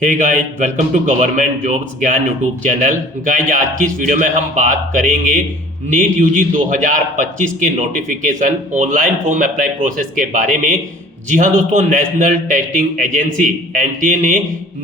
Hey guys, welcome to government jobs Gyan YouTube channel. Guys, आज की इस वीडियो में हम बात करेंगे नीट यूजी 2025 के notification online form apply process के बारे में। जी हाँ दोस्तों, नेशनल टेस्टिंग एजेंसी एनटीए ने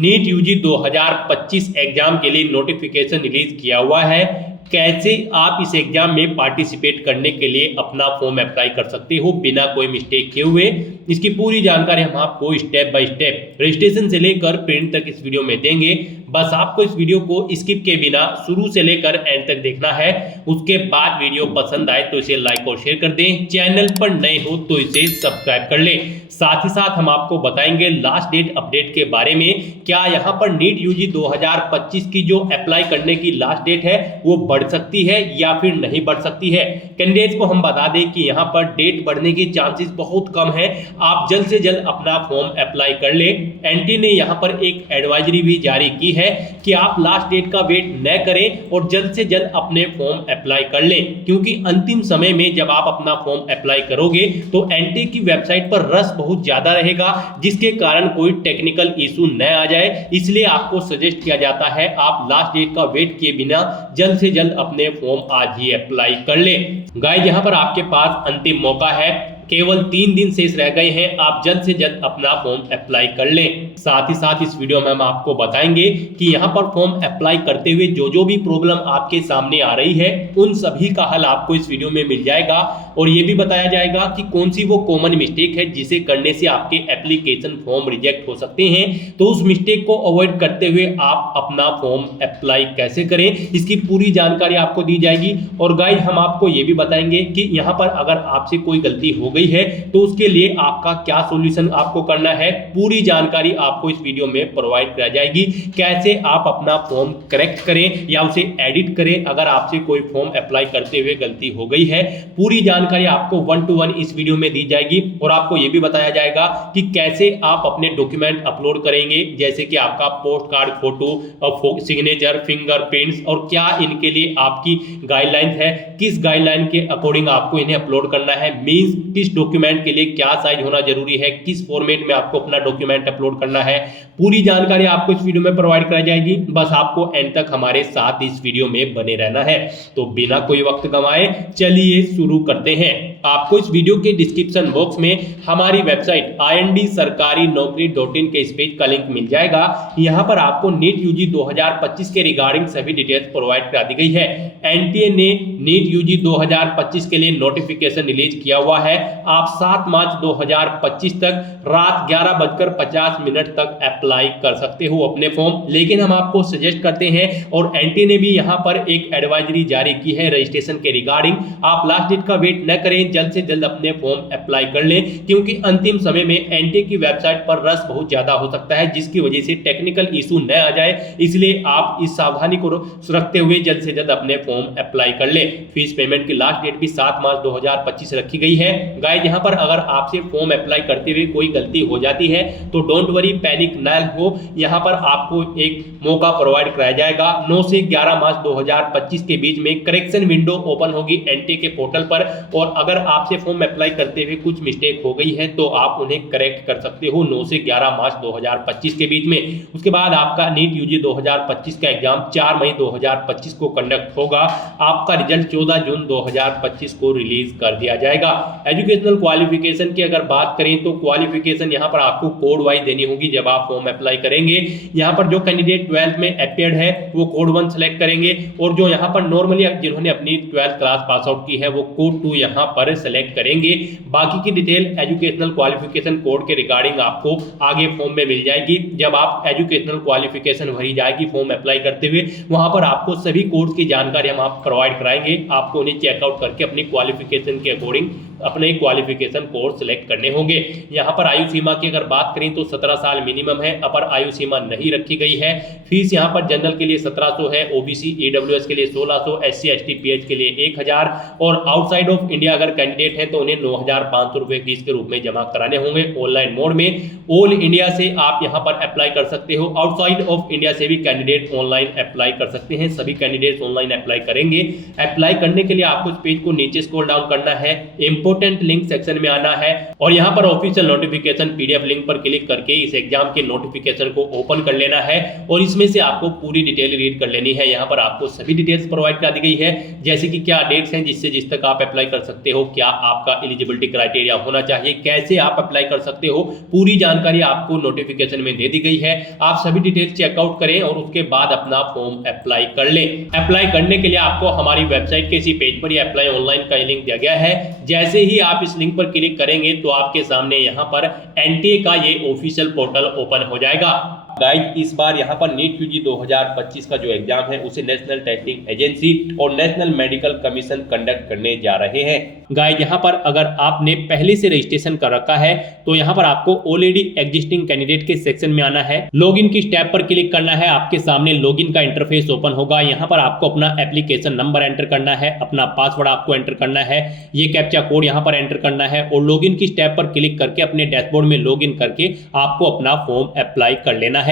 नीट यूजी 2025 एग्जाम के लिए नोटिफिकेशन रिलीज किया हुआ है। कैसे आप इस एग्जाम में पार्टिसिपेट करने के लिए अपना फॉर्म अप्लाई कर सकते हो बिना कोई मिस्टेक किए हुए, इसकी पूरी जानकारी हम आपको स्टेप बाय स्टेप रजिस्ट्रेशन से लेकर प्रिंट तक इस वीडियो में देंगे। बस आपको इस वीडियो को स्किप के बिना शुरू से लेकर एंड तक देखना है। उसके बाद वीडियो पसंद आए तो इसे लाइक और शेयर कर दें। चैनल पर नए हो तो इसे सब्सक्राइब कर लें। साथ ही साथ हम आपको बताएंगे लास्ट डेट अपडेट के बारे में। क्या यहाँ पर नीट यूजी 2025 की जो अप्लाई करने की लास्ट डेट है वो बढ़ सकती है या फिर नहीं बढ़ सकती है। कैंडिडेट्स को हम बता दें कि यहाँ पर डेट बढ़ने की चांसेस बहुत कम है। आप जल्द से जल्द अपना फॉर्म अप्लाई कर ले। एनटी ने यहाँ पर एक एडवाइजरी भी जारी की है कि आप लास्ट डेट का वेट न करें और जल्द से जल्द अपने फॉर्म अप्लाई कर लें, क्योंकि अंतिम समय में जब आप अपना फॉर्म अप्लाई करोगे तो एनटी की वेबसाइट पर रश बहुत ज्यादा रहेगा, जिसके कारण कोई टेक्निकल इशू न आ जाए। इसलिए आपको सजेस्ट किया जाता है आप लास्ट डेट का वेट किए बिना जल्द से जल्द अपने फॉर्म आज ही अप्लाई कर लें। गाइस, यहाँ पर आपके पास अंतिम मौका है, केवल 3 दिन शेष रह गए हैं। आप जल्द से जल्द अपना फॉर्म अप्लाई कर लें। साथ ही साथ इस वीडियो में हम आपको बताएंगे कि यहाँ पर फॉर्म अप्लाई करते हुए जो भी प्रॉब्लम आपके सामने आ रही है उन सभी का हल आपको इस वीडियो में मिल जाएगा। और ये भी बताया जाएगा कि कौन सी वो कॉमन मिस्टेक है जिसे करने से आपके एप्लीकेशन फॉर्म रिजेक्ट हो सकते हैं। तो उस मिस्टेक को अवॉइड करते हुए आप अपना फॉर्म अप्लाई कैसे करें, इसकी पूरी जानकारी आपको दी जाएगी। और गाइस, हम आपको ये भी बताएंगे कि यहाँ पर अगर आपसे कोई गलती हो गई है तो उसके लिए आपका क्या सॉल्यूशन आपको करना है, पूरी जानकारी आपको इस वीडियो में प्रोवाइड करा जाएगी। कैसे आप अपना फॉर्म करेक्ट करें या उसे एडिट करें अगर आपसे कोई फॉर्म अप्लाई करते हुए गलती हो गई है, पूरी जानकारी आपको 1 to 1 इस वीडियो में दी जाएगी। और आपको यह भी बताया जाएगा कि कैसे आप अपने डॉक्यूमेंट अपलोड करेंगे, जैसे कि आपका post card photo, signature, fingerprints, और क्या इनके लिए आपकी गाइडलाइंस है, किस गाइडलाइन के अकॉर्डिंग आपको इन्हें अपलोड करना है, मींस किस डॉक्यूमेंट के लिए क्या साइज होना जरूरी है, किस फॉर्मेट में आपको अपना डॉक्यूमेंट अपलोड करना है, पूरी जानकारी आपको इस वीडियो में प्रोवाइड कराई जाएगी। बस आपको एंड तक हमारे साथ इस वीडियो में बने रहना है। तो बिना कोई वक्त गंवाए चलिए शुरू करते हैं। आपको इस वीडियो के डिस्क्रिप्शन बॉक्स में हमारी वेबसाइट IND-sarkari-naukri.in के इस पेज का लिंक मिल जाएगा। यहाँ पर आपको नीट यूजी 2025 के रिगार्डिंग सभी डिटेल्स प्रोवाइड करा दी गई है। एनटीए ने नीट यूजी 2025 के लिए नोटिफिकेशन रिलीज किया हुआ है। आप 7 मार्च 2025 तक रात 11:50 तक अप्लाई कर सकते हो अपने फॉर्म। लेकिन हम आपको सजेस्ट करते हैं, और एनटी ने भी यहाँ पर एक एडवाइजरी जारी की है रजिस्ट्रेशन के रिगार्डिंग, आप लास्ट डेट का वेट न करें, जल्द से जल्द अपने फॉर्म अप्लाई कर लें, क्योंकि अंतिम समय में एनटी की वेबसाइट पर रश बहुत ज्यादा हो सकता है, जिसकी वजह से टेक्निकल इशू न आ जाए। इसलिए आप इस सावधानी को रखते हुए जल्द से जल्द अपने फॉर्म अप्लाई कर लें। फीस पेमेंट की लास्ट डेट भी 7 मार्च 2025 रखी गई है। गाइस, यहाँ पर अगर आपसे फॉर्म अप्लाई करते हुए कोई गलती हो जाती है तो डोंट वरी, पैनिक न हो। यहाँ पर आपको एक मौका प्रोवाइड कराया जाएगा। 9 से 11 मार्च 2025 के बीच में करेक्शन विंडो ओपन होगी एनटी के पोर्टल पर, और अगर आपसे फॉर्म अप्लाई करते हुए कुछ मिस्टेक हो गई है तो आप उन्हें करेक्ट कर सकते हो 9 से 11 मार्च 2025 के बीच में। उसके बाद आपका नीट यूजी 2025 का एग्जाम 4 मई 2025 को कंडक्ट होगा। आपका रिजल्ट 14 जून 2025 को रिलीज कर दिया जाएगा। एजुकेशनल क्वालिफिकेशन की अगर बात करें तो क्वालिफिकेशन यहाँ पर आपको कोड वाइज देनी होगी जब आप फॉर्म अप्लाई करेंगे। यहाँ पर जो कैंडिडेट 12th में अपीयर्ड है वो कोड 1 सेलेक्ट करेंगे, और जो यहाँ पर नॉर्मली जिन्होंने अपनी 12th क्लास पास आउट की है वो कोड 2 यहाँ पर सेलेक्ट करेंगे। बाकी की डिटेल एजुकेशनल क्वालिफिकेशन कोड के रिगार्डिंग आपको आगे फॉर्म में मिल जाएगी। जब आप एजुकेशनल क्वालिफिकेशन भरी जाएगी फॉर्म अप्लाई करते हुए, वहां पर आपको सभी कोर्स की जानकारी हम आप प्रोवाइड कराएंगे। आपको उन्हें चेकआउट करके अपनी क्वालिफिकेशन के अकॉर्डिंग अपने क्वालिफिकेशन कोर्स सेलेक्ट करने होंगे। यहाँ पर आयु सीमा की अगर बात करें तो 17 साल मिनिमम है, अपर आयु सीमा नहीं रखी गई है। फीस यहाँ पर जनरल के लिए 1700 है, ओबीसी ईडब्ल्यूएस के लिए 1600, एससी एसटी पीएच के लिए 1000, और आउटसाइड ऑफ इंडिया अगर कैंडिडेट है तो उन्हें 9500 रुपए फीस के रूप में जमा कराने होंगे ऑनलाइन मोड में। ऑल इंडिया से आप यहाँ पर अप्लाई कर सकते हो, आउटसाइड ऑफ इंडिया से भी कैंडिडेट ऑनलाइन अप्लाई कर सकते हैं। सभी कैंडिडेट ऑनलाइन अप्लाई करेंगे। अप्लाई करने के लिए आपको इस पेज को नीचे स्क्रॉल डाउन करना है, इंपोर्ट इंपॉर्टेंट लिंक सेक्शन में आना है और यहाँ पर ऑफिशियल नोटिफिकेशन पीडीएफ लिंक पर क्लिक करके इस एग्जाम के नोटिफिकेशन को ओपन कर लेना है और इसमें से आपको पूरी डिटेल रीड कर लेनी है। यहाँ पर आपको सभी डिटेल्स प्रोवाइड करा दी गई है, जैसे कि क्या डेट्स हैं जिस तक आप अप्लाई कर सकते हो, क्या आपका एलिजिबिलिटी क्राइटेरिया होना चाहिए, कैसे आप अप्लाई कर सकते हो, पूरी जानकारी आपको नोटिफिकेशन में दे दी गई है। आप सभी डिटेल्स चेकआउट करें और उसके बाद अपना फॉर्म अप्लाई कर लें। अप्लाई करने के लिए आपको हमारी वेबसाइट के इसी पेज पर ये अप्लाई ऑनलाइन का लिंक दिया गया है। जैसे ही आप इस लिंक पर क्लिक करेंगे तो आपके सामने यहाँ पर एनटीए का ये ऑफिशियल पोर्टल ओपन हो जाएगा। गाइस, इस बार यहाँ पर नीट यूजी 2025 का जो एग्जाम है उसे नेशनल टेस्टिंग एजेंसी और नेशनल मेडिकल कमीशन कंडक्ट करने जा रहे हैं। गाइस, यहाँ पर अगर आपने पहले से रजिस्ट्रेशन कर रखा है तो यहाँ पर आपको ऑलरेडी एग्जिस्टिंग कैंडिडेट के सेक्शन में आना है। लॉगिन की टैब पर क्लिक करना है, आपके सामने लॉगिन का इंटरफेस ओपन होगा। यहाँ पर आपको अपना एप्लीकेशन नंबर एंटर करना है, अपना पासवर्ड आपको एंटर करना है, ये कैप्चा कोड यहाँ पर एंटर करना है और लॉगिन की टैब पर क्लिक करके अपने डैशबोर्ड में लॉगिन करके आपको अपना फॉर्म अप्लाई कर लेना है।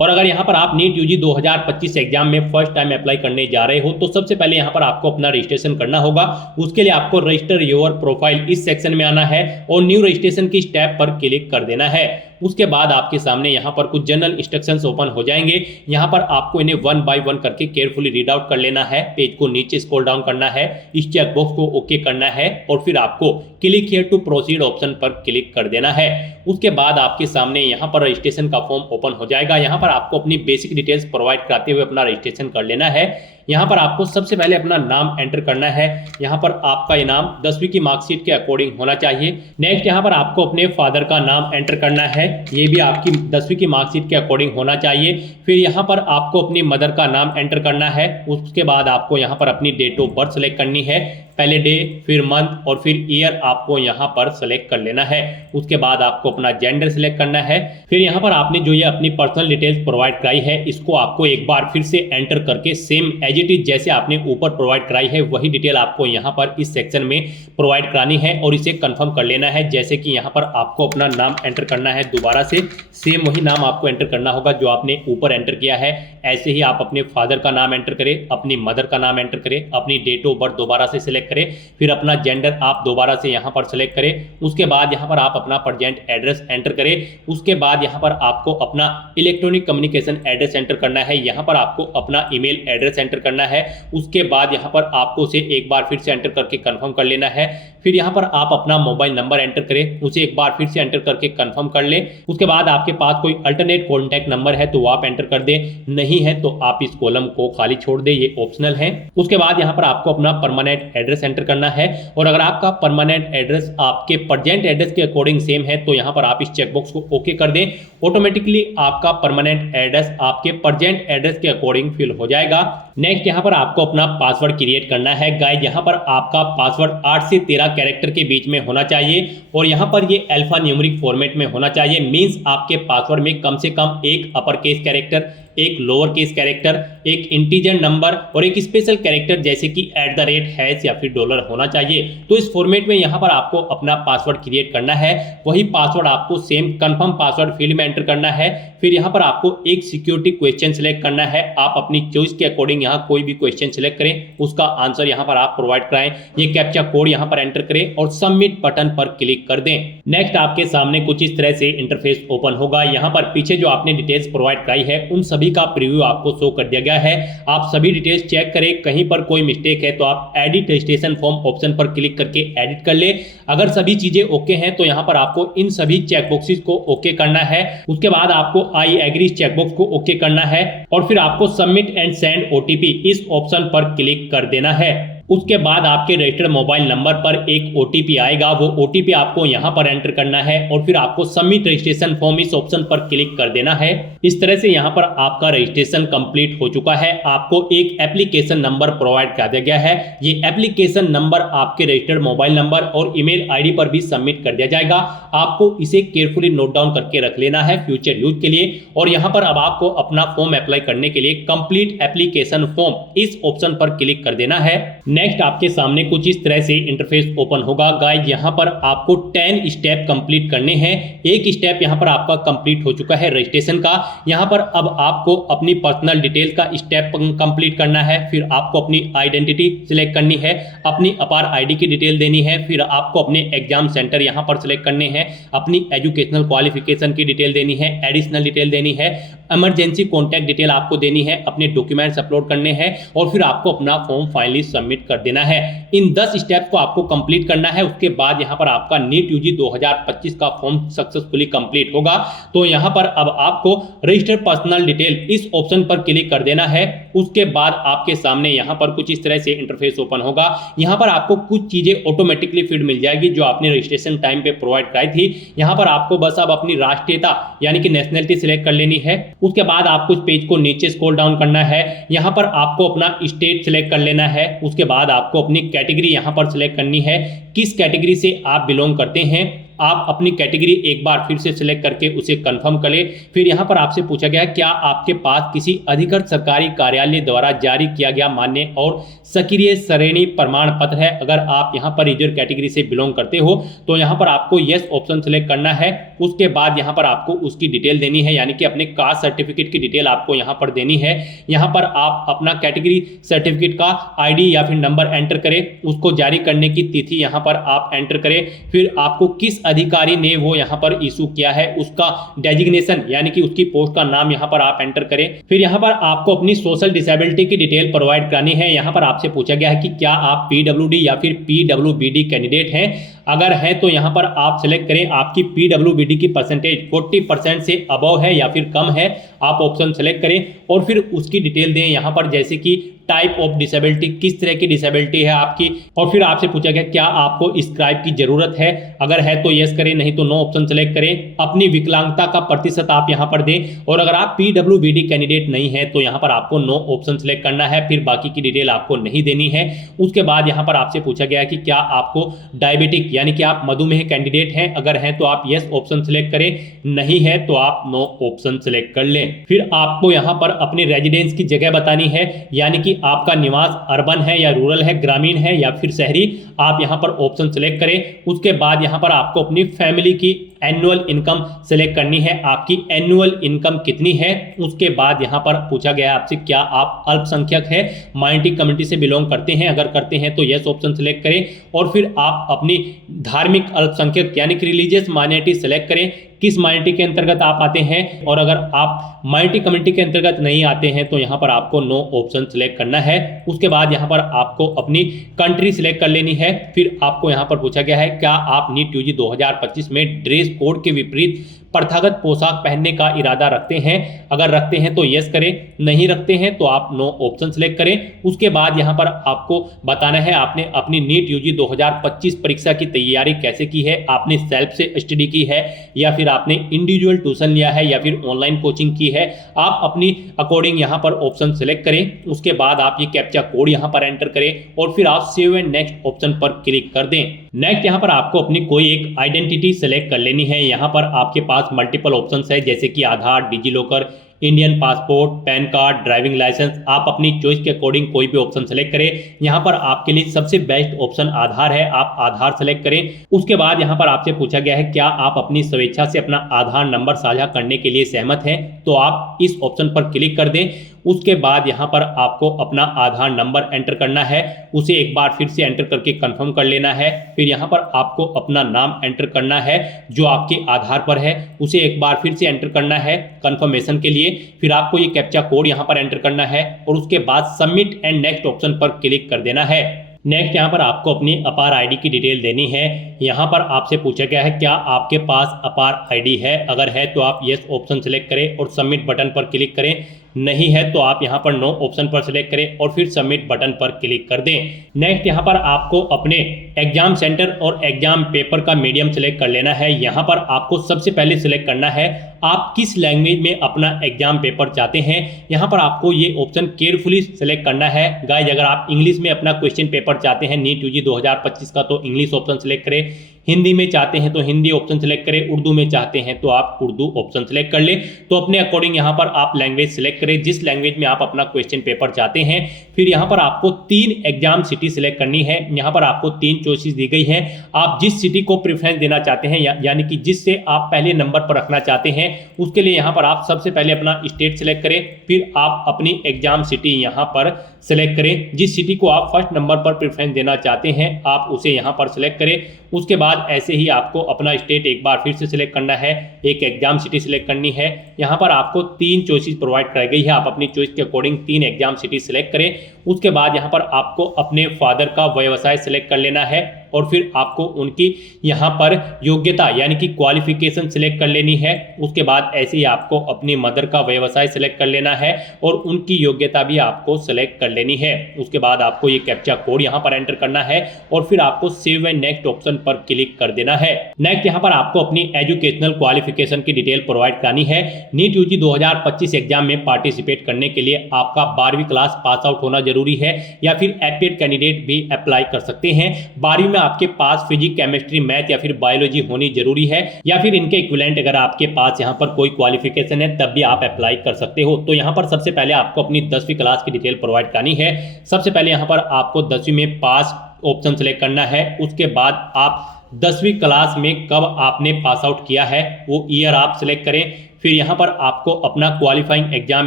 और अगर यहाँ पर आप नीट यूजी 2025 एग्जाम में फर्स्ट टाइम अप्लाई करने जा रहे हो तो सबसे पहले यहाँ पर आपको अपना रजिस्ट्रेशन करना होगा। उसके लिए आपको रजिस्टर योर प्रोफाइल इस सेक्शन में आना है और न्यू रजिस्ट्रेशन की टैब पर क्लिक कर देना है। उसके बाद आपके सामने यहाँ पर कुछ जनरल इंस्ट्रक्शंस ओपन हो जाएंगे। यहाँ पर आपको इन्हें वन बाय वन करके केयरफुली रीड आउट कर लेना है। पेज को नीचे स्क्रॉल डाउन करना है, इस चेक बॉक्स को ओके करना है और फिर आपको click here to proceed option पर क्लिक कर देना है। उसके बाद आपके सामने यहाँ पर रजिस्ट्रेशन का फॉर्म ओपन हो जाएगा। यहाँ पर आपको अपनी बेसिक डिटेल्स प्रोवाइड कराते हुए अपना रजिस्ट्रेशन कर लेना है। यहाँ पर आपको सबसे पहले अपना नाम एंटर करना है। यहाँ पर आपका इनाम 10वीं की मार्कशीट के अकॉर्डिंग होना चाहिए। नेक्स्ट यहाँ पर आपको अपने फादर का नाम एंटर करना है, ये भी आपकी 10वीं की मार्कशीट के अकॉर्डिंग होना चाहिए। फिर यहाँ पर आपको अपनी मदर का नाम एंटर करना है। उसके बाद आपको यहाँ पर अपनी डेट ऑफ बर्थ सेलेक्ट करनी है, पहले डे फिर मंथ और फिर ईयर आपको यहाँ पर सेलेक्ट कर लेना है। उसके बाद आपको अपना जेंडर सेलेक्ट करना है। फिर यहाँ पर आपने जो ये अपनी पर्सनल डिटेल्स प्रोवाइड कराई है इसको आपको एक बार फिर से एंटर करके सेम एज इट इज जैसे आपने ऊपर प्रोवाइड कराई है वही डिटेल आपको यहाँ पर इस सेक्शन में प्रोवाइड करानी है और इसे कंफर्म कर लेना है। जैसे कि यहाँ पर आपको अपना नाम एंटर करना है, दोबारा से सेम वही नाम आपको एंटर करना होगा जो आपने ऊपर एंटर किया है। ऐसे ही आप अपने फादर का नाम एंटर करें, अपनी मदर का नाम एंटर करें, अपनी डेट ऑफ बर्थ दोबारा से सिलेक्ट करें, फिर अपना जेंडर आप दोबारा से यहाँ पर सेलेक्ट करें। उसके बाद यहाँ पर आप अपना प्रेजेंट एड्रेस एंटर करें। उसके बाद यहाँ पर आपको अपना इलेक्ट्रॉनिक कम्युनिकेशन एड्रेस एंटर करना है। यहाँ पर आपको अपना ईमेल एड्रेस एंटर करना है। उसके बाद यहाँ पर आपको उसे एक बार फिर से एंटर करके कंफर्म कर लेना है। फिर यहाँ पर आप अपना मोबाइल नंबर एंटर करें, उसे एक बार फिर से एंटर करके कंफर्म कर लें। उसके बाद आपके पास कोई अल्टरनेट कॉन्टैक्ट नंबर है तो वो आप एंटर कर दें, नहीं है तो आप इस कॉलम को खाली छोड़ दें, ये ऑप्शनल है। उसके बाद यहाँ पर आपको अपना परमानेंट एड्रेस एंटर करना है और अगर आपका परमानेंट एड्रेस आपके प्रेजेंट एड्रेस के अकॉर्डिंग सेम है तो यहाँ पर आप इस चेकबॉक्स को ओके कर दें। ऑटोमेटिकली आपका परमानेंट एड्रेस आपके प्रेजेंट एड्रेस के अकॉर्डिंग फिल हो जाएगा। नेक्स्ट यहाँ पर आपको अपना पासवर्ड क्रिएट करना है। गाइस, यहाँ पर आपका पासवर्ड 8 से 13 कैरेक्टर के बीच में होना चाहिए और यहाँ पर ये अल्फा न्यूमेरिक फॉर्मेट में होना चाहिए। मींस आपके पासवर्ड में कम से कम एक अपर केस कैरेक्टर, एक लोअर केस कैरेक्टर, एक इंटीजर नंबर और एक स्पेशल कैरेक्टर जैसे कि @ या फिर डॉलर होना चाहिए। तो इस फॉर्मेट में यहाँ पर आपको अपना पासवर्ड क्रिएट करना है। वही पासवर्ड आपको सेम कंफर्म पासवर्ड फील्ड में एंटर करना है। फिर यहाँ पर आपको एक सिक्योरिटी क्वेश्चन सिलेक्ट करना है। आप अपनी चॉइस के अकॉर्डिंग यहाँ कोई भी क्वेश्चन सिलेक्ट करें, उसका आंसर यहाँ पर आप प्रोवाइड कराएं। ये कैप्चा कोड यहाँ पर एंटर करें और सबमिट बटन पर क्लिक कर दें। नेक्स्ट आपके सामने कुछ इस तरह से इंटरफेस ओपन होगा। यहाँ पर पीछे जो आपने डिटेल्स प्रोवाइड कराई है उन सभी का प्रीव्यू आपको शो कर दिया गया है। आप सभी डिटेल्स चेक करें, कहीं पर कोई मिस्टेक है तो आप एडिट रजिस्ट्रेशन फॉर्म ऑप्शन पर क्लिक करके एडिट कर ले। अगर सभी चीजें ओके हैं तो यहाँ पर आपको इन सभी चेकबॉक्सेस को ओके करना है। उसके बाद आपको आई एग्री चेकबॉक्स को ओके करना है और फिर आपको सबमिट एंड सेंड ओटीपी इस ऑप्शन पर क्लिक कर देना है। उसके बाद आपके रजिस्टर्ड मोबाइल नंबर पर एक ओटीपी आएगा, वो ओटीपी आपको यहाँ पर एंटर करना है और फिर आपको सबमिट रजिस्ट्रेशन फॉर्म इस ऑप्शन पर क्लिक कर देना है। इस तरह से यहाँ पर आपका रजिस्ट्रेशन कंप्लीट हो चुका है। आपको एक एप्लीकेशन नंबर प्रोवाइड कर दिया गया है। ये एप्लीकेशन नंबर आपके रजिस्टर्ड मोबाइल नंबर और ईमेल आईडी पर भी सबमिट कर दिया जाएगा। आपको इसे केयरफुली नोट डाउन करके रख लेना है फ्यूचर यूज के लिए। और यहाँ पर अब आपको अपना फॉर्म अप्लाई करने के लिए कंप्लीट एप्लीकेशन फॉर्म इस ऑप्शन पर क्लिक कर देना है। नेक्स्ट आपके सामने कुछ इस तरह से इंटरफेस ओपन होगा। गाइस यहाँ पर आपको 10 स्टेप कंप्लीट करने हैं। एक स्टेप यहाँ पर आपका कंप्लीट हो चुका है रजिस्ट्रेशन का। यहाँ पर अब आपको अपनी पर्सनल डिटेल का स्टेप कंप्लीट करना है। फिर आपको अपनी आइडेंटिटी सिलेक्ट करनी है, अपनी अपार आईडी की डिटेल देनी है। फिर आपको अपने एग्जाम सेंटर यहाँ पर सिलेक्ट करने हैं, अपनी एजुकेशनल क्वालिफिकेशन की डिटेल देनी है, एडिशनल डिटेल देनी है, इमरजेंसी कॉन्टैक्ट डिटेल आपको देनी है, अपने डॉक्यूमेंट्स अपलोड करने हैं और फिर आपको अपना फॉर्म फाइनली सबमिट कर देना है। इन 10 स्टेप्स को आपको कंप्लीट करना है। उसके बाद यहाँ पर आपका नीट यूजी 2025 का फॉर्म सक्सेसफुली कंप्लीट होगा। तो यहाँ पर अब आपको रजिस्टर पर्सनल डिटेल इस ऑप्शन पर क्लिक कर देना है। उसके बाद आपके सामने यहाँ पर कुछ इस तरह से इंटरफेस ओपन होगा। यहाँ पर आपको कुछ चीजें ऑटोमेटिकली फीड मिल जाएगी जो आपने रजिस्ट्रेशन टाइम पे प्रोवाइड कराई थी। यहाँ पर आपको बस अब अपनी राष्ट्रीयता यानी कि नेशनलिटी सिलेक्ट कर लेनी है। उसके बाद आपको इस पेज को नीचे स्क्रॉल डाउन करना है। यहाँ पर आपको अपना स्टेट सिलेक्ट कर लेना है। उसके बाद आपको अपनी कैटेगरी यहाँ पर सिलेक्ट करनी है, किस कैटेगरी से आप बिलोंग करते हैं। आप अपनी कैटेगरी एक बार फिर से सिलेक्ट करके उसे कंफर्म कर ले। फिर यहाँ पर आपसे पूछा गया क्या आपके पास किसी अधिकृत सरकारी कार्यालय द्वारा जारी किया गया मान्य और सक्रिय श्रेणी प्रमाण पत्र है। अगर आप यहाँ पर रिजर्व कैटेगरी से बिलोंग करते हो तो यहाँ पर आपको यस ऑप्शन सिलेक्ट करना है। उसके बाद यहाँ पर आपको उसकी डिटेल देनी है, यानी कि अपने कास्ट सर्टिफिकेट की डिटेल आपको यहाँ पर देनी है। यहाँ पर आप अपना कैटेगरी सर्टिफिकेट का आईडी या फिर नंबर एंटर करें, उसको जारी करने की तिथि यहाँ पर आप एंटर करें। फिर आपको किस अधिकारी ने वो यहाँ पर इशू किया है उसका डेजिग्नेशन यानी कि उसकी पोस्ट का नाम यहाँ पर आप एंटर करें। फिर यहाँ पर आपको अपनी सोशल डिसेबिलिटी की डिटेल प्रोवाइड करानी है। यहाँ पर आपसे पूछा गया है कि क्या आप पीडब्ल्यूडी या फिर पीडब्ल्यूबीडी कैंडिडेट हैं। अगर है तो यहाँ पर आप सिलेक्ट करें आपकी पीडब्ल्यूबीडी की परसेंटेज 40% से अबव है या फिर कम है, आप ऑप्शन सेलेक्ट करें और फिर उसकी डिटेल दें यहाँ पर, जैसे कि टाइप ऑफ डिसेबिलिटी, किस तरह की डिसेबिलिटी है आपकी। और फिर आपसे पूछा गया क्या आपको स्क्राइब की जरूरत है। अगर है तो यस करें, नहीं तो नो ऑप्शन सेलेक्ट करें। अपनी विकलांगता का प्रतिशत आप यहाँ पर दें और अगर आप पीडब्ल्यूबीडी कैंडिडेट नहीं है तो यहाँ पर आपको नो ऑप्शन सेलेक्ट करना है। फिर बाकी की डिटेल आपको नहीं देनी है। उसके बाद यहाँ पर आपसे पूछा गया कि क्या आपको डायबिटिक यानी कि आप मधुमेह कैंडिडेट हैं। अगर है तो आप यस ऑप्शन सेलेक्ट करें, नहीं है तो आप नो ऑप्शन सेलेक्ट कर लें। फिर आपको यहाँ पर अपनी रेजिडेंस की जगह बतानी है, यानी कि आपका निवास अर्बन है या रूरल है, ग्रामीण है या फिर शहरी। आप यहाँ पर ऑप्शन सेलेक्ट करें। उसके बाद यहाँ पर आपको अपनी फैमिली की एनुअल इनकम सेलेक्ट करनी है, आपकी एनुअल इनकम कितनी है। उसके बाद यहाँ पर पूछा गया आपसे क्या आप अल्पसंख्यक है, माइनॉरिटी कम्युनिटी से बिलोंग करते हैं। अगर करते हैं तो यस ऑप्शन सेलेक्ट करें और फिर आप अपनी धार्मिक अल्पसंख्यक यानी कि रिलीजियस माइनॉरिटी सेलेक्ट करें, किस माइनॉरिटी के अंतर्गत आप आते हैं। और अगर आप माइनॉरिटी कम्युनिटी के अंतर्गत नहीं आते हैं तो यहाँ पर आपको नो ऑप्शन सेलेक्ट करना है। उसके बाद यहाँ पर आपको अपनी कंट्री सिलेक्ट कर लेनी है। फिर आपको यहाँ पर पूछा गया है क्या आप नीट यूजी 2025 में ड्रेस कोड के विपरीत प्रथागत पोशाक पहनने का इरादा रखते हैं। अगर रखते हैं तो यस करें, नहीं रखते हैं तो आप नो ऑप्शन सेलेक्ट करें। उसके बाद यहाँ पर आपको बताना है आपने अपनी नीट यूजी 2025 परीक्षा की तैयारी कैसे की है। आपने सेल्फ से स्टडी की है या फिर आपने इंडिविजुअल ट्यूशन लिया है या फिर ऑनलाइन कोचिंग की है। आप अपनी अकॉर्डिंग यहाँ पर ऑप्शन सेलेक्ट करें। उसके बाद आप ये कैप्चा कोड यहाँ पर एंटर करें और फिर आप सेव एंड नेक्स्ट ऑप्शन पर क्लिक कर दें। नेक्स्ट यहाँ पर आपको अपनी कोई एक आइडेंटिटी सेलेक्ट कर लेनी है। यहाँ पर आपके पास मल्टीपल ऑप्शंस है, जैसे कि Aadhaar, DigiLocker, Indian passport, PAN card, driving licence. आप अपनी चॉइस के अकॉर्डिंग कोई भी ऑप्शन सेलेक्ट करें। यहाँ पर आपके लिए सबसे बेस्ट ऑप्शन आधार है, आप आधार सेलेक्ट करें। उसके बाद यहाँ पर आपसे पूछा गया है क्या आप अपनी स्वेच्छा से अपना आधार नंबर साझा करने के लिए सहमत हैं, तो आप इस ऑप्शन पर क्लिक कर दें। उसके बाद यहाँ पर आपको अपना आधार नंबर एंटर करना है, उसे एक बार फिर से एंटर करके कंफर्म कर लेना है। फिर यहाँ पर आपको अपना नाम एंटर करना है जो आपके आधार पर है, उसे एक बार फिर से एंटर करना है कंफर्मेशन के लिए। फिर आपको ये कैप्चा कोड यहाँ पर एंटर करना है और उसके बाद सबमिट एंड नेक्स्ट ऑप्शन पर क्लिक कर देना है। नेक्स्ट यहाँ पर आपको अपनी अपार आईडी की डिटेल देनी है। यहाँ पर आपसे पूछा गया है क्या आपके पास अपार आईडी है। अगर है तो आप यस ऑप्शन सेलेक्ट करें और सबमिट बटन पर क्लिक करें, नहीं है तो आप यहाँ पर नो ऑप्शन पर सिलेक्ट करें और फिर सबमिट बटन पर क्लिक कर दें। नेक्स्ट यहाँ पर आपको अपने एग्जाम सेंटर और एग्जाम पेपर का मीडियम सेलेक्ट कर लेना है। यहाँ पर आपको सबसे पहले सिलेक्ट करना है आप किस लैंग्वेज में अपना एग्जाम पेपर चाहते हैं। यहाँ पर आपको ये ऑप्शन केयरफुली सिलेक्ट करना है। गाइज अगर आप इंग्लिश में अपना क्वेश्चन पेपर चाहते हैं नीट यूजी 2025 का तो इंग्लिश ऑप्शन सिलेक्ट करें, हिंदी में चाहते हैं तो हिंदी ऑप्शन सेलेक्ट करें, उर्दू में चाहते हैं तो आप उर्दू ऑप्शन सेलेक्ट कर ले। तो अपने अकॉर्डिंग यहाँ पर आप लैंग्वेज सेलेक्ट करें, जिस लैंग्वेज में आप अपना क्वेश्चन पेपर चाहते हैं। फिर यहाँ पर आपको 3 एग्जाम सिटी सिलेक्ट करनी है। यहाँ पर आपको 3 चॉइसेस दी गई है। आप जिस सिटी को प्रेफरेंस देना चाहते हैं यानी कि जिससे आप पहले नंबर पर रखना चाहते हैं, उसके लिए यहाँ पर आप सबसे पहले अपना स्टेट सेलेक्ट करें, फिर आप अपनी एग्जाम सिटी यहाँ पर सेलेक्ट करें। जिस सिटी को आप फर्स्ट नंबर पर प्रेफरेंस देना चाहते हैं आप उसे यहाँ पर सेलेक्ट करें। उसके बाद ऐसे ही आपको अपना स्टेट एक बार फिर से सिलेक्ट करना है, एक एग्जाम सिटी सिलेक्ट करनी है। यहाँ पर आपको 3 चॉइसेस प्रोवाइड कराई गई है, आप अपनी चॉइस के अकॉर्डिंग 3 एग्जाम सिटी सिलेक्ट करें। उसके बाद यहाँ पर आपको अपने फादर का व्यवसाय सिलेक्ट कर लेना है और फिर आपको उनकी यहाँ पर योग्यता यानी कि क्वालिफिकेशन सिलेक्ट कर लेनी है। उसके बाद ऐसे ही आपको अपनी मदर का व्यवसाय सिलेक्ट कर लेना है और उनकी योग्यता भी आपको सिलेक्ट कर लेनी है। उसके बाद आपको ये कैप्चा कोड यहाँ पर एंटर करना है और फिर आपको सेव एंड नेक्स्ट ऑप्शन पर क्लिक कर देना है। नेक्स्ट यहाँ पर आपको अपनी एजुकेशनल क्वालिफिकेशन की डिटेल प्रोवाइड करानी है। नीट यूजी 2025 एग्जाम में पार्टिसिपेट करने के लिए आपका 12वीं क्लास पास आउट होना जरूरी है या फिर एपीएड कैंडिडेट भी अप्लाई कर सकते हैं। 12वीं में आपके पास फिजिक्स, केमिस्ट्री, मैथ या फिर बायोलॉजी होनी जरूरी है या फिर इनके इक्विवेलेंट अगर आपके पास यहाँ पर कोई क्वालिफिकेशन है तब भी आप अप्लाई कर सकते हो। तो यहाँ पर सबसे पहले आपको अपनी 10वीं क्लास की डिटेल प्रोवाइड करानी है। सबसे पहले यहाँ पर आपको 10वीं में पास ऑप्शन सेलेक्ट करना है। उसके बाद आप 10वीं क्लास में कब आपने पास आउट किया है वो ईयर आप सिलेक्ट करें। फिर यहाँ पर आपको अपना क्वालिफाइंग एग्जाम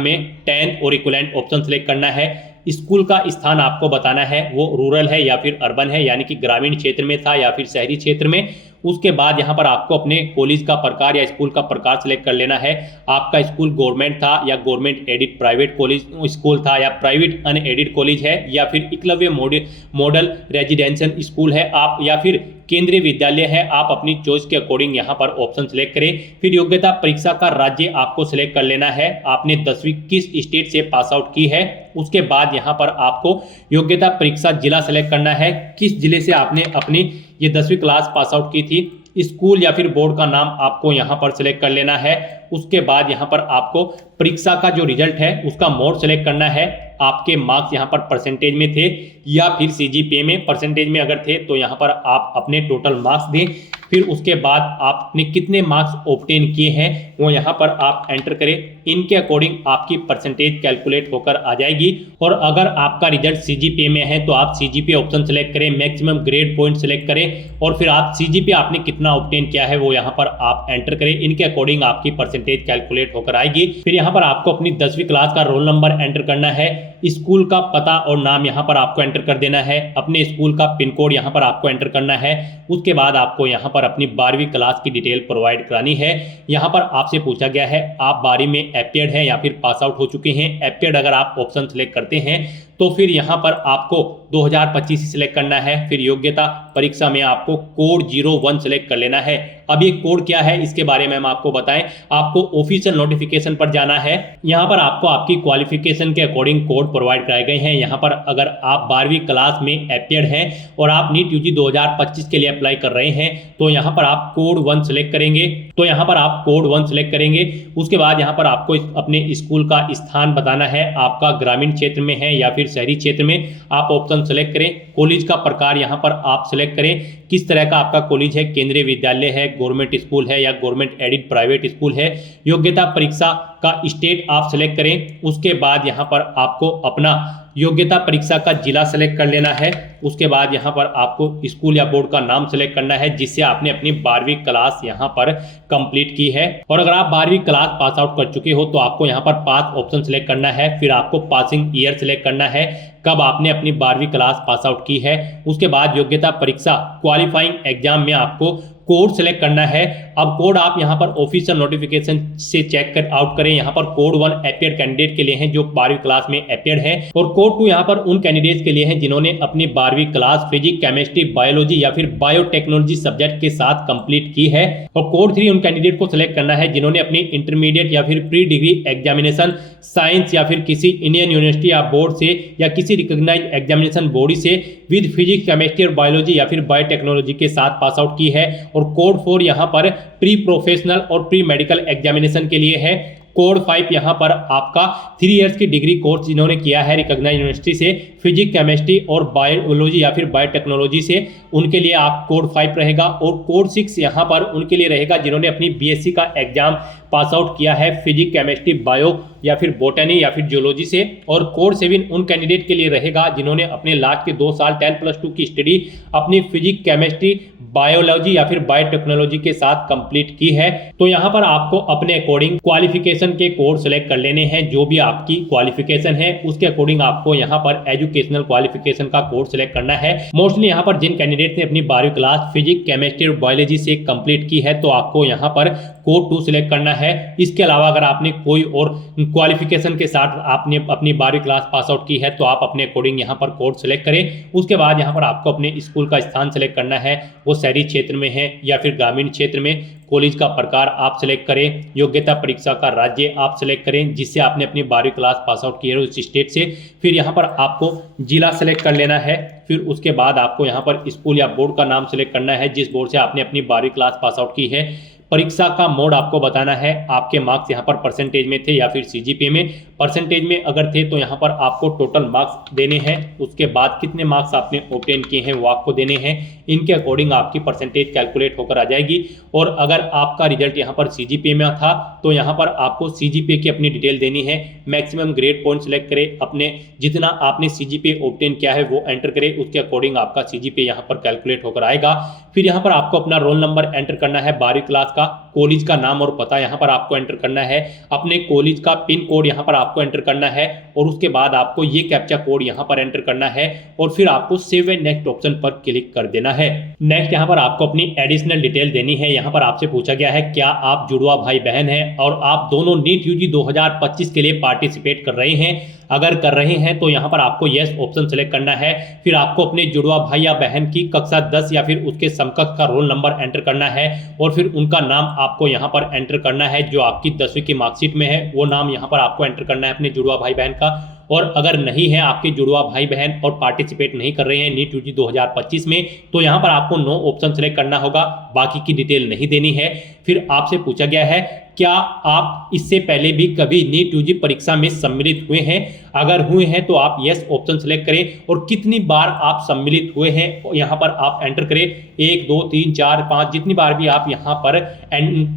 में 10 और इक्विवेलेंट ऑप्शन सेलेक्ट करना है। स्कूल का स्थान आपको बताना है वो रूरल है या फिर अर्बन है यानी कि ग्रामीण क्षेत्र में था या फिर शहरी क्षेत्र में। उसके बाद यहाँ पर आपको अपने कॉलेज का प्रकार या स्कूल का प्रकार सेलेक्ट कर लेना है। आपका स्कूल गवर्नमेंट था या government added private college school था या प्राइवेट अनएडिड कॉलेज है या फिर एकलव्य मॉडल रेजिडेंशियल स्कूल है आप या फिर केंद्रीय विद्यालय है। आप अपनी चॉइस के अकॉर्डिंग यहाँ पर ऑप्शन सेलेक्ट करें। फिर योग्यता परीक्षा का राज्य आपको सिलेक्ट कर लेना है। आपने 10वीं किस स्टेट से पास आउट की है। उसके बाद यहाँ पर आपको योग्यता परीक्षा जिला सेलेक्ट करना है, किस जिले से आपने अपनी ये 10वीं क्लास पास आउट की थी। स्कूल या फिर बोर्ड का नाम आपको यहाँ पर सिलेक्ट कर लेना है। उसके बाद यहाँ पर आपको परीक्षा का जो रिजल्ट है उसका मोड सेलेक्ट करना है। आपके मार्क्स यहाँ पर परसेंटेज में थे या फिर सीजीपीए में परसेंटेज में अगर थे तो यहाँ पर आप अपने टोटल मार्क्स दें। फिर उसके बाद आपने कितने मार्क्स ऑब्टेन किए हैं वो यहाँ पर आप एंटर करें। इनके अकॉर्डिंग आपकी परसेंटेज कैलकुलेट होकर आ जाएगी। और अगर आपका रिजल्ट सीजीपीए में है तो आप सीजीपीए ऑप्शन सेलेक्ट करें, मैक्सिमम ग्रेड पॉइंट सेलेक्ट करें और फिर आप सीजीपीए आपने कितना ऑब्टेन किया है वो यहाँ पर आप एंटर करें। इनके अकॉर्डिंग आपकी परसेंटेज कैलकुलेट होकर आएगी। फिर यहाँ पर आपको अपनी 10वीं क्लास का रोल नंबर एंटर करना है। स्कूल का पता और नाम यहाँ पर आपको एंटर कर देना है। अपने स्कूल का पिन कोड यहाँ पर आपको एंटर करना है। उसके बाद आपको यहाँ पर अपनी 12वीं क्लास की डिटेल प्रोवाइड करानी है। यहाँ पर आपसे पूछा गया है आप 12वीं में एपीएड है या फिर पास आउट हो चुके हैं। एपीएड अगर आप ऑप्शन सेलेक्ट करते हैं तो फिर यहाँ पर आपको 2025 सिलेक्ट करना है। फिर योग्यता परीक्षा में आपको कोड 01 सेलेक्ट कर लेना है। अब ये कोड क्या है इसके बारे में हम आपको बताएं। आपको ऑफिशियल नोटिफिकेशन पर जाना है। यहाँ पर आपको आपकी क्वालिफिकेशन के अकॉर्डिंग कोड प्रोवाइड कराए गए हैं। यहाँ पर अगर आप 12वीं क्लास में एपीएड हैं और आप नीट यूजी 2025 के लिए अप्लाई कर रहे हैं तो यहाँ पर आप कोड 1 सेलेक्ट करेंगे। तो यहाँ पर आप कोड 1 सेलेक्ट करेंगे। उसके बाद यहाँ पर आपको अपने स्कूल का स्थान बताना है। आपका ग्रामीण क्षेत्र में है या फिर शहरी क्षेत्र में, आप ऑप्शन सेलेक्ट करें। कॉलेज का प्रकार यहाँ पर आप सेलेक्ट करें, किस तरह का आपका कॉलेज है, केंद्रीय विद्यालय है, गवर्नमेंट स्कूल है या गवर्नमेंट एडिड प्राइवेट स्कूल है। योग्यता परीक्षा का स्टेट आप सेलेक्ट करें। उसके बाद यहाँ पर आपको अपना योग्यता परीक्षा का जिला सेलेक्ट कर लेना है। उसके बाद यहाँ पर आपको स्कूल या बोर्ड का नाम सेलेक्ट करना है जिससे आपने अपनी 12वीं क्लास यहाँ पर कंप्लीट की है। और अगर आप 12वीं क्लास पास आउट कर चुके हो तो आपको यहाँ पर पास ऑप्शन सेलेक्ट करना है। फिर आपको पासिंग ईयर सेलेक्ट करना है, कब आपने अपनी 12वीं क्लास पास आउट की है। उसके बाद योग्यता परीक्षा क्वालिफाइंग एग्जाम में आपको कोड सेलेक्ट करना है। अब कोड आप यहाँ पर ऑफिशियल नोटिफिकेशन से चेक कर आउट करें। यहाँ पर कोड 1 एपीएड कैंडिडेट के लिए है जो 12वीं क्लास में एपीएड है और कोड 2 यहाँ पर उन कैंडिडेट्स के लिए है जिन्होंने अपनी 12वीं क्लास फिजिक्स, केमिस्ट्री, बायोलॉजी या फिर बायोटेक्नोलॉजी सब्जेक्ट के साथ कंप्लीट की है। और कोड 3 उन कैंडिडेट को सिलेक्ट करना है जिन्होंने अपनी इंटरमीडिएट या फिर प्री डिग्री एग्जामिनेशन साइंस या फिर किसी इंडियन यूनिवर्सिटी या बोर्ड से या किसी रिकॉग्नाइज्ड एग्जामिनेशन बॉडी से विद फिजिक्स, केमिस्ट्री और बायोलॉजी या फिर बायोटेक्नोलॉजी के साथ पास आउट की है। और कोड 4 यहाँ पर प्री प्रोफेशनल और प्री मेडिकल एग्जामिनेशन के लिए है। कोड 5 यहाँ पर आपका 3 इयर्स की डिग्री कोर्स जिन्होंने किया है रिकॉग्नाइज्ड यूनिवर्सिटी से फिजिक्स, केमिस्ट्री और बायोलॉजी या फिर बायोटेक्नोलॉजी से, उनके लिए आप कोड 5 रहेगा। और कोड 6 यहाँ पर उनके लिए रहेगा जिन्होंने अपनी बीएससी का एग्जाम पास आउट किया है फिजिक्स, केमिस्ट्री, बायो या फिर बोटनी या फिर जियोलॉजी से। और कोड 7 उन कैंडिडेट के लिए रहेगा जिन्होंने अपने लास्ट के 2 साल 10+2 की स्टडी अपनी फिजिक्स, केमिस्ट्री, बायोलॉजी या फिर बायोटेक्नोलॉजी के साथ कंप्लीट की है। तो यहाँ पर आपको अपने अकॉर्डिंग क्वालिफिकेशन के कोर्स सेलेक्ट कर लेने हैं। जो भी आपकी क्वालिफिकेशन है उसके अकॉर्डिंग आपको यहाँ पर एजुकेशनल क्वालिफिकेशन का कोर्स सेलेक्ट करना है। मोस्टली यहाँ पर जिन कैंडिडेट ने अपनी 12वीं क्लास फिजिक्स, केमिस्ट्री और बायोलॉजी से कंप्लीट की है तो आपको यहाँ पर कोड 2 सेलेक्ट करना है। इसके अलावा अगर आपने कोई और क्वालिफिकेशन के साथ आपने अपनी 12वीं क्लास पास आउट की है तो आप अपने अकॉर्डिंग यहाँ पर कोड सेलेक्ट करें। उसके बाद यहाँ पर आपको अपने स्कूल का स्थान सेलेक्ट करना है, वो शहरी क्षेत्र में है या फिर ग्रामीण क्षेत्र में। कॉलेज का प्रकार आप सेलेक्ट करें, योग्यता परीक्षा का राज्य आप सेलेक्ट करें जिससे आपने अपनी 12वीं क्लास पास आउट की है उस स्टेट से। फिर यहाँ पर आपको जिला सेलेक्ट कर लेना है। फिर उसके बाद आपको यहाँ पर स्कूल या बोर्ड का नाम सेलेक्ट करना है जिस बोर्ड से आपने अपनी 12वीं क्लास पास आउट की है। परीक्षा का मोड आपको बताना है, आपके मार्क्स यहाँ पर परसेंटेज में थे या फिर सीजीपीए में। परसेंटेज में अगर थे तो यहाँ पर आपको टोटल मार्क्स देने हैं, उसके बाद कितने मार्क्स आपने ऑब्टेन किए हैं वो आपको देने हैं। इनके अकॉर्डिंग आपकी परसेंटेज कैलकुलेट होकर आ जाएगी। और अगर आपका रिजल्ट यहाँ पर सीजीपीए में था तो यहाँ पर आपको सीजीपीए की अपनी डिटेल देनी है। मैक्सिमम ग्रेड पॉइंट सेलेक्ट करें, अपने जितना आपने सीजीपीए ऑब्टेन किया है वो एंटर करें, उसके अकॉर्डिंग आपका सीजीपीए यहाँ पर कैलकुलेट होकर आएगा। फिर यहाँ पर आपको अपना रोल नंबर एंटर करना है, 12वीं क्लास का, कॉलेज का नाम और पता यहाँ पर आपको एंटर करना है, अपने कॉलेज का पिन कोड यहाँ पर आपको एंटर करना है और उसके बाद आपको ये कैप्चा कोड यहाँ पर एंटर करना है और फिर आपको सेव एंड नेक्स्ट ऑप्शन पर क्लिक कर देना है। नेक्स्ट यहाँ पर आपको अपनी एडिशनल डिटेल देनी है। यहाँ पर आपसे पूछा गया है क्या आप जुड़वा भाई बहन हैं और आप दोनों नीट यूजी 2025 के लिए पार्टिसिपेट कर रहे हैं। अगर कर रहे हैं तो यहाँ पर आपको यस ऑप्शन सेलेक्ट करना है। फिर आपको अपने जुड़वा भाई या बहन की कक्षा 10 या फिर उसके समकक्ष का रोल नंबर एंटर करना है और फिर उनका नाम आपको यहाँ पर एंटर करना है। जो आपकी 10वीं की मार्कशीट में है वो नाम यहाँ पर आपको एंटर करना है अपने जुड़वा भाई बहन का। और अगर नहीं है आपके जुड़वा भाई बहन और पार्टिसिपेट नहीं कर रहे हैं नीट यूजी 2025 में तो यहाँ पर आपको नो ऑप्शन सेलेक्ट करना होगा, बाकी की डिटेल नहीं देनी है। फिर आपसे पूछा गया है क्या आप इससे पहले भी कभी नीट यूजी परीक्षा में सम्मिलित हुए हैं। अगर हुए हैं तो आप यस ऑप्शन सेलेक्ट करें और कितनी बार आप सम्मिलित हुए हैं यहाँ पर आप एंटर करें, 1 2 3 4 5 जितनी बार भी आप यहाँ पर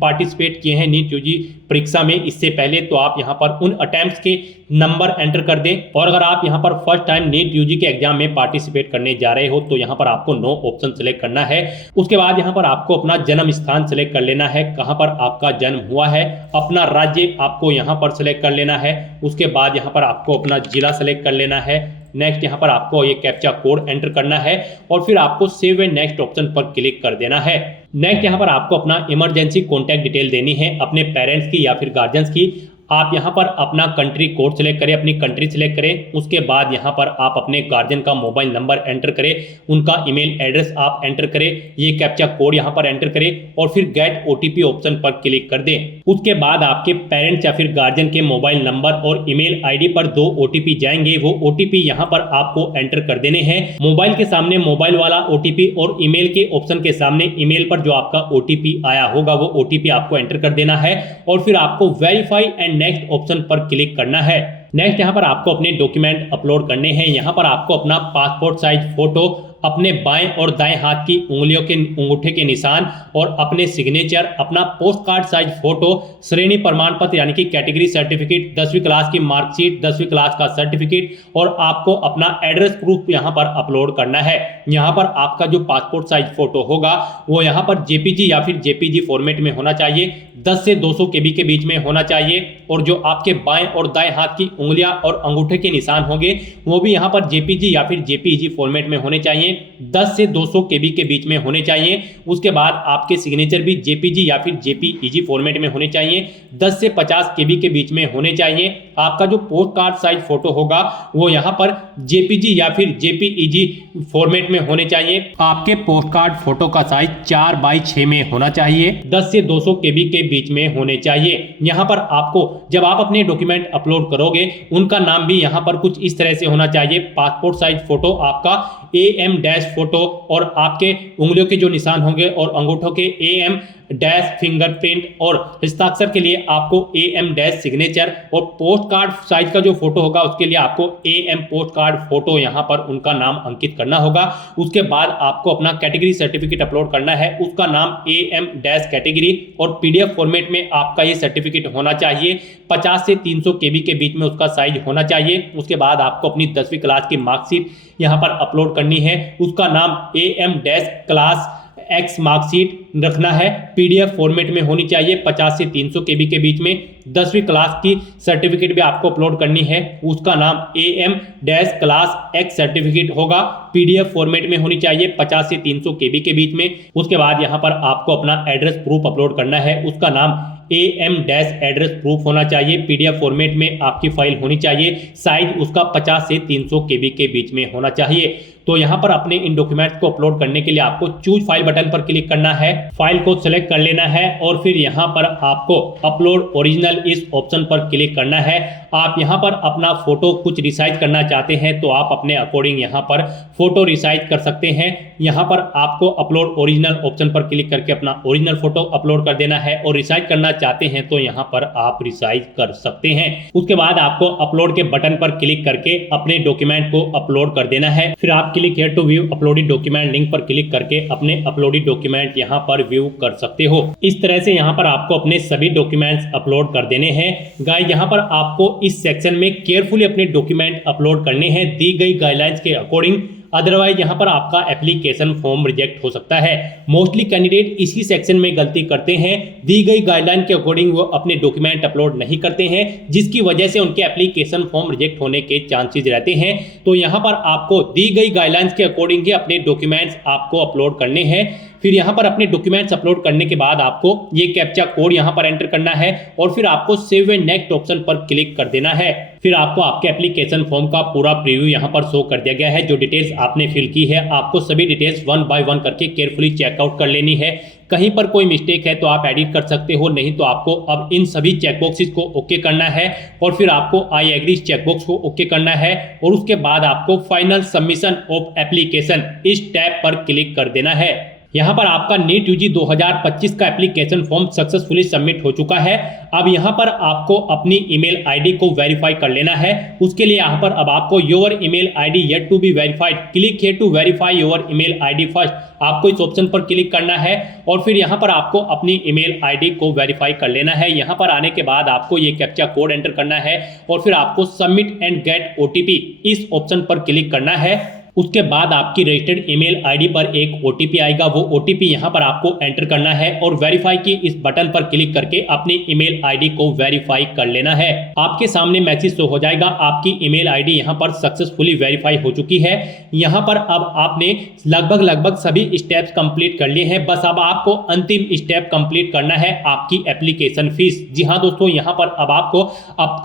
पार्टिसिपेट किए हैं नीट यूजी परीक्षा में इससे पहले तो आप यहाँ पर उन अटेम्प्ट्स के नंबर एंटर कर दें। और अगर आप यहाँ पर फर्स्ट टाइम नीट यूजी के एग्जाम में पार्टिसिपेट करने जा रहे हो तो यहाँ पर आपको नो ऑप्शन सेलेक्ट करना है। उसके बाद यहाँ पर आपको अपना जन्म स्थान सेलेक्ट कर लेना है, कहाँ पर आपका जन्म हुआ है, अपना राज्य आपको यहाँ पर सेलेक्ट कर लेना है। उसके बाद यहाँ पर आपको अपना जिला सेलेक्ट कर लेना है। नेक्स्ट यहाँ पर आपको ये कैप्चा कोड एंटर करना है और फिर आपको सेव एंड नेक्स्ट ऑप्शन पर क्लिक कर देना है। नेक्स्ट यहाँ पर आपको अपना इमरजेंसी कॉन्टैक्ट डिटेल देनी है अपने पेरेंट्स की या फिर गार्जियंस की। आप यहाँ पर अपना कंट्री कोड सेलेक्ट करें, अपनी कंट्री सेलेक्ट करें। उसके बाद यहाँ पर आप अपने गार्जियन का मोबाइल नंबर एंटर करें, उनका ईमेल एड्रेस आप एंटर करें, ये कैप्चा कोड यहाँ पर एंटर करें और फिर गेट ओटीपी ऑप्शन पर क्लिक कर दें। उसके बाद आपके पेरेंट्स या फिर गार्जियन के मोबाइल नंबर और ईमेल आईडी पर 2 ओटीपी जाएंगे, वो ओटीपी यहाँ पर आपको एंटर कर देने हैं। मोबाइल के सामने मोबाइल वाला ओटीपी और ईमेल के ऑप्शन के सामने ईमेल पर जो आपका ओटीपी आया होगा वो ओटीपी आपको एंटर कर देना है और फिर आपको वेरीफाई एंड नेक्स्ट ऑप्शन पर क्लिक करना है। नेक्स्ट यहाँ पर आपको अपने डॉक्यूमेंट अपलोड करने हैं। यहाँ पर आपको अपना पासपोर्ट साइज फोटो, अपने बाएं और दाएं हाथ की उंगलियों के अंगूठे के निशान और अपने सिग्नेचर, अपना पोस्ट कार्ड साइज फोटो, श्रेणी प्रमाण पत्र यानी कि कैटेगरी सर्टिफिकेट, 10वीं क्लास की मार्कशीट, 10वीं क्लास का सर्टिफिकेट और आपको अपना एड्रेस प्रूफ यहाँ पर अपलोड करना है। यहाँ पर आपका जो पासपोर्ट साइज फोटो होगा वो यहाँ पर जेपीजी या फिर जेपीजी फॉर्मेट में होना चाहिए, 10 से 200 KB के बीच में होना चाहिए और जो आपके बाएं और दाएं हाथ की उंगलियां और अंगूठे के निशान होंगे वो भी यहाँ पर जेपीजी या फिर जेपीईजी फॉर्मेट में होने चाहिए, 10 से 200 KB के बीच में होने चाहिए। उसके बाद आपके सिग्नेचर भी जेपीजी या फिर जेपीईजी फॉर्मेट में होने चाहिए, 10 से 50 KB के बीच में होने चाहिए। आपका जो पोस्ट कार्ड साइज फोटो होगा वो यहाँ पर जेपीजी या फिर जेपीईजी फॉर्मेट में होने चाहिए। आपके पोस्ट कार्ड फोटो का साइज 4x6 में होना चाहिए, 10 से 200 KB के बीच में होने चाहिए। यहाँ पर आपको जब आप अपने डॉक्यूमेंट अपलोड करोगे उनका नाम भी यहाँ पर कुछ इस तरह से होना चाहिए। पासपोर्ट साइज फोटो आपका AM- फोटो और आपके उंगलियों के जो निशान होंगे और अंगूठों के AM डैश फिंगरप्रिंट और हस्ताक्षर के लिए आपको AM डैश सिग्नेचर और पोस्ट कार्ड साइज का जो फोटो होगा उसके लिए आपको AM पोस्ट कार्ड फोटो यहाँ पर उनका नाम अंकित करना होगा। उसके बाद आपको अपना कैटेगरी सर्टिफिकेट अपलोड करना है, उसका नाम AM डैश कैटेगरी और PDF फॉर्मेट में आपका ये सर्टिफिकेट होना चाहिए। 50 से 300 KB के बीच में उसका साइज होना चाहिए। उसके बाद आपको अपनी 10वीं क्लास की मार्कशीट यहाँ पर अपलोड करनी है, उसका नाम AM dash class X marksheet रखना है, PDF फॉर्मेट में होनी चाहिए, 50 से 300 KB के बीच में। 10वीं क्लास की सर्टिफिकेट भी आपको अपलोड करनी है, उसका नाम AM dash class X certificate होगा, PDF फॉर्मेट में होनी चाहिए, 50 से 300 KB के बीच में। उसके बाद यहाँ पर आपको अपना एड्रेस प्रूफ अपलोड करना है, उसका नाम AM डैश एड्रेस प्रूफ होना चाहिए, PDF फॉर्मेट में आपकी फाइल होनी चाहिए, साइज उसका 50 से 300 KB के बीच में होना चाहिए। तो यहाँ पर अपने इन डॉक्यूमेंट्स को अपलोड करने के लिए आपको चूज फाइल बटन पर क्लिक करना है, फाइल को सिलेक्ट कर लेना है और फिर यहाँ पर आपको अपलोड ओरिजिनल इस ऑप्शन पर क्लिक करना है। आप यहाँ पर अपना फोटो कुछ रिसाइज करना चाहते हैं तो आप अपने अकॉर्डिंग यहाँ पर फोटो रिसाइज कर सकते हैं। यहाँ पर आपको अपलोड ओरिजिनल ऑप्शन पर क्लिक करके अपना ओरिजिनल फोटो अपलोड कर देना है और रिसाइज करना चाहते हैं तो यहाँ पर आप रिसाइज कर सकते हैं। उसके बाद आपको अपलोड के बटन पर क्लिक करके अपने डॉक्यूमेंट को अपलोड कर देना है। फिर आप click here to view uploaded document link पर क्लिक करके अपने अपलोडेड डॉक्यूमेंट यहाँ पर व्यू कर सकते हो। इस तरह से यहाँ पर आपको अपने सभी डॉक्यूमेंट्स अपलोड कर देने हैं। गाइस यहाँ पर आपको इस सेक्शन में केयरफुली अपने डॉक्यूमेंट अपलोड करने हैं दी गई गाइडलाइंस के अकॉर्डिंग, अदरवाइज यहाँ पर आपका एप्लीकेशन फॉर्म रिजेक्ट हो सकता है। मोस्टली कैंडिडेट इसी सेक्शन में गलती करते हैं, दी गई गाइडलाइन के अकॉर्डिंग वो अपने डॉक्यूमेंट अपलोड नहीं करते हैं, जिसकी वजह से उनके एप्लीकेशन फॉर्म रिजेक्ट होने के चांसेस रहते हैं। तो यहाँ पर आपको दी गई गाइडलाइंस के अकॉर्डिंग ही अपने डॉक्यूमेंट्स आपको अपलोड करने हैं। फिर यहाँ पर अपने डॉक्यूमेंट्स अपलोड करने के बाद आपको ये कैप्चा कोड यहाँ पर एंटर करना है और फिर आपको सेव एंड नेक्स्ट ऑप्शन पर क्लिक कर देना है। फिर आपको आपके एप्लीकेशन फॉर्म का पूरा प्रीव्यू यहाँ पर शो कर दिया गया है। जो डिटेल्स आपने फिल की है आपको सभी डिटेल्स 1 बाय 1 करके केयरफुली चेकआउट कर लेनी है। कहीं पर कोई मिस्टेक है तो आप एडिट कर सकते हो, नहीं तो आपको अब इन सभी चेकबॉक्सेस को ओके करना है और फिर आपको आई एग्री चेकबॉक्स को ओके करना है और उसके बाद आपको फाइनल सबमिशन ऑफ एप्लीकेशन इस टैब पर क्लिक कर देना है। यहाँ पर आपका नीट यूजी 2025 का एप्लीकेशन फॉर्म सक्सेसफुली सबमिट हो चुका है। अब यहाँ पर आपको अपनी ईमेल आईडी को वेरीफाई कर लेना है। उसके लिए यहाँ पर अब आपको your email ID yet to be verified, click here to verify your email ID first, आपको इस ऑप्शन पर क्लिक करना है और फिर यहाँ पर आपको अपनी ईमेल आईडी को वेरीफाई कर लेना है। यहाँ पर आने के बाद आपको ये कैप्चा कोड एंटर करना है और फिर आपको सबमिट एंड गेट OTP इस ऑप्शन पर क्लिक करना है। उसके बाद आपकी रजिस्टर्ड ईमेल आईडी पर एक OTP आएगा, वो OTP यहाँ पर आपको एंटर करना है और वेरीफाई की इस बटन पर क्लिक करके अपनी ईमेल आईडी को वेरीफाई कर लेना है। आपके सामने मैसेज शो हो जाएगा, आपकी ईमेल आईडी यहाँ पर सक्सेसफुली वेरीफाई हो चुकी है। यहाँ पर अब आपने लगभग सभी स्टेप्स कंप्लीट कर लिए हैं, बस अब आपको अंतिम स्टेप कंप्लीट करना है, आपकी एप्लीकेशन फीस। जी हाँ दोस्तों, यहाँ पर अब आपको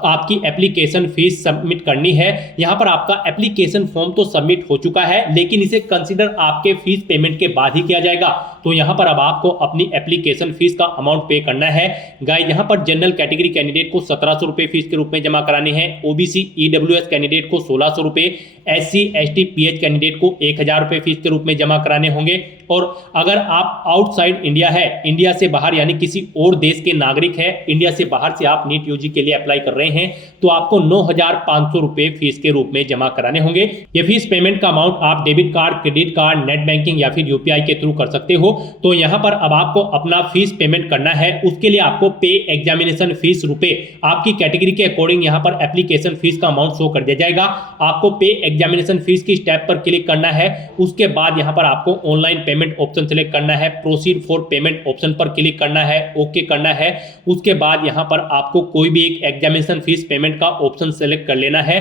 आपकी एप्लीकेशन फीस सबमिट करनी है। यहाँ पर आपका एप्लीकेशन फॉर्म तो सबमिट हो चुका है लेकिन इसे कंसीडर आपके फीस पेमेंट के बाद ही किया जाएगा। तो यहाँ पर अब आपको अपनी एप्लीकेशन फीस का अमाउंट पे करना है। गाइस यहाँ पर जनरल कैटेगरी कैंडिडेट को 1700 रुपए फीस के रूप में जमा कराने हैं, OBC EWS कैंडिडेट को 1600 रुपए, SC ST PH कैंडिडेट को 1000 रुपए फीस के रूप में जमा कराने होंगे। और अगर आप आउटसाइड इंडिया है, इंडिया से बाहर यानी किसी और देश के नागरिक है, इंडिया से बाहर से आप नीट यूजी के लिए अप्लाई कर रहे हैं तो आपको 9500 रुपए फीस के रूप में जमा कराने होंगे। ये फीस पेमेंट का अमाउंट आप debit card, credit card, net banking या फिर UPI के थ्रू कर सकते हो। तो यहाँ पर अब आपको अपना फीस पेमेंट करना है। उसके लिए आपको पे एग्जामिनेशन फीस रुपए आपकी कैटेगरी के अकॉर्डिंग यहाँ पर एप्लीकेशन फीस का अमाउंट शो कर दिया जाएगा। आपको पे एग्जामिनेशन फीस की स्टेप पर क्लिक करना है। उसके बाद यहाँ पर आपको ऑनलाइन पेमेंट ऑप्शन सेलेक्ट करना है, प्रोसीड फॉर पेमेंट ऑप्शन पर क्लिक करना है, ओके करना है। उसके बाद यहाँ पर आपको कोई भी एक एग्जामिनेशन फीस पेमेंट का ऑप्शन सेलेक्ट कर लेना है,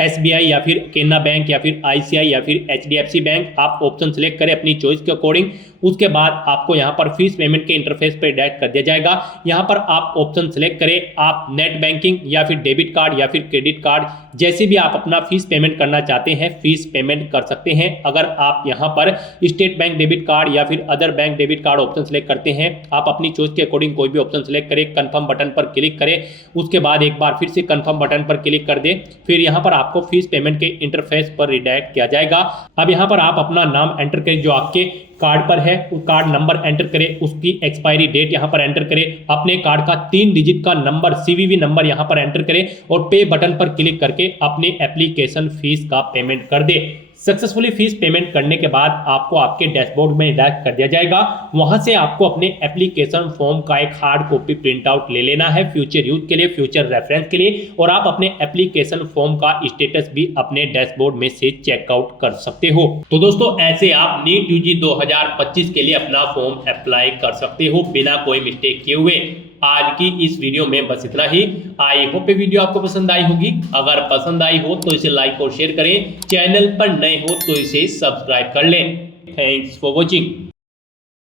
SBI या फिर केनरा बैंक या फिर ICI या फिर HDFC बैंक, आप ऑप्शन सेलेक्ट करें अपनी चॉइस के अकॉर्डिंग। उसके बाद आपको यहाँ पर फीस पेमेंट के इंटरफेस पर डायरेक्ट कर दिया जाएगा। यहाँ पर आप ऑप्शन सेलेक्ट करें, आप नेट बैंकिंग या फिर डेबिट कार्ड या फिर क्रेडिट कार्ड, जैसे भी आप अपना फीस पेमेंट करना चाहते हैं फीस पेमेंट कर सकते हैं। अगर आप यहाँ पर स्टेट बैंक डेबिट कार्ड या फिर other bank debit card option select करते हैं, आप अपनी चॉइस के अकॉर्डिंग कोई भी ऑप्शन सेलेक्ट करें, कंफर्म बटन पर क्लिक करें। उसके बाद एक बार फिर से कंफर्म बटन पर क्लिक कर दें, फिर यहाँ पर आपको फीस पेमेंट के इंटरफेस पर रिडायरेक्ट किया जाएगा। अब यहाँ पर आप अपना नाम एंटर करें जो आपके कार्ड पर है, उस कार्ड नंबर एंटर करें, उसकी एक्सपायरी डेट यहाँ पर एंटर करें, अपने कार्ड का 3 डिजिट का नंबर सीवीवी नंबर यहाँ पर एंटर करें और पे बटन पर क्लिक करके अपने एप्लीकेशन फीस का पेमेंट कर दे। सक्सेसफुली फीस पेमेंट करने के बाद आपको आपके डैशबोर्ड में डायरेक्ट कर दिया जाएगा। वहां से आपको अपने एप्लीकेशन फॉर्म का एक हार्ड कॉपी प्रिंट आउट ले लेना है फ्यूचर यूज के लिए, फ्यूचर रेफरेंस के लिए, और आप अपने एप्लीकेशन फॉर्म का स्टेटस भी अपने डैशबोर्ड में से चेकआउट कर सकते हो। तो दोस्तों ऐसे आप नीट यूजी 2025 के लिए अपना फॉर्म अप्लाई कर सकते हो बिना कोई मिस्टेक किए हुए। आज की इस वीडियो में बस इतना ही। आई होप ये वीडियो आपको पसंद आई होगी। अगर पसंद आई हो तो इसे लाइक और शेयर करें, चैनल पर नए हो तो इसे सब्सक्राइब कर लें। Thanks for watching.